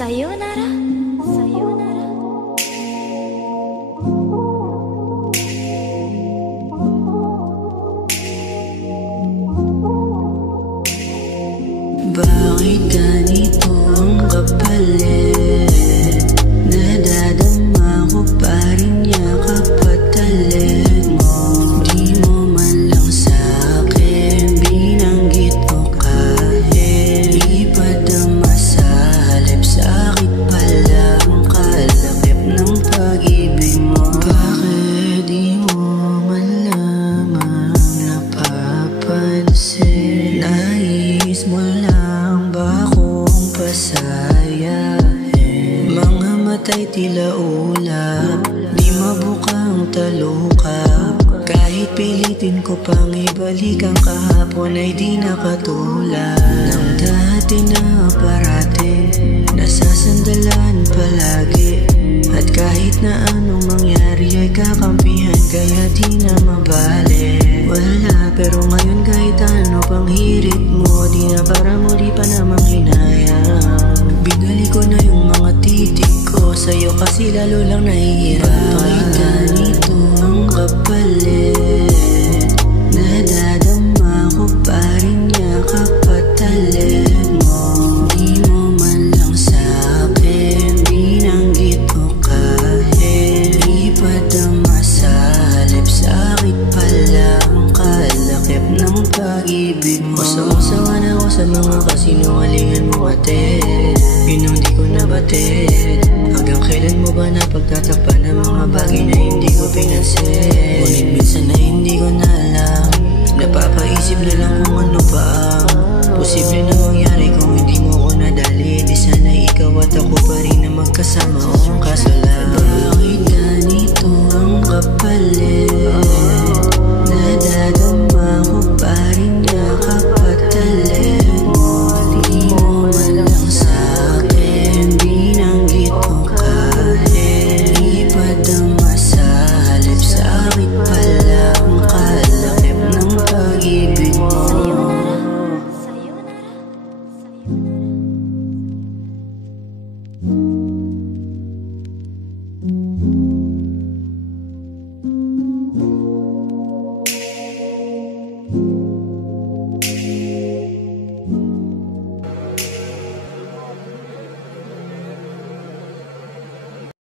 Sayonara, sayonara. Bakit ganito ang kapalit? Nadadama ko pa rin yakap at talit mo. Di mo man lang sa'kin binanggit o kahit ipadama sa halip. Sakit pala ang kalakip ng pag-ibig mo. Bakit di mo man lamang napapansin? Nais mo lang ba akong pasayahin? Mga matay tila ulap, di mabukang talukap. Kahit pilitin ko pang ibalik ang kahapon ay di nakatulad ng dati na parate. Nasasandalan palagi at kahit na anong mangyari ay kakampihan, kaya di na mabali. Wala pero ngayon kahit ano pang hirit mo, di na parang muli pa namang hinayang. Binalik ko na yung mga titig ko sa'yo kasi lalo lang nahihirapan. Bakit ganito ang kapalit? Nadadama ko pa rin yakap at talit mo. Di mo man lang sa'kin binanggit o kahit ipadama sa halip. Sakit pala ang kalakip ng pag-ibig mo. Usang-usawa na ako sa mga kasinungalingan mo ate, yun ang di ko nabatid. Hanggang kailan mo ba napagtatakpan ng mga bagay na hindi ko pinansin? Ngunit minsan na hindi ko na alam, napapaisip na lang kung ano pa ang posible na mangyari kung hindi mo ko nadali. Di sana ikaw at ako pa rin na magkasama o kaso lang. Bakit ganito ang kapalit? Nadadama ko pa rin yakap at talit mo. Di mo man lang sa'kin binanggit o kahit ipadama sa halip. Sakit pala ang kalakip ng pag-ibig mo. Sayonara, sayonara.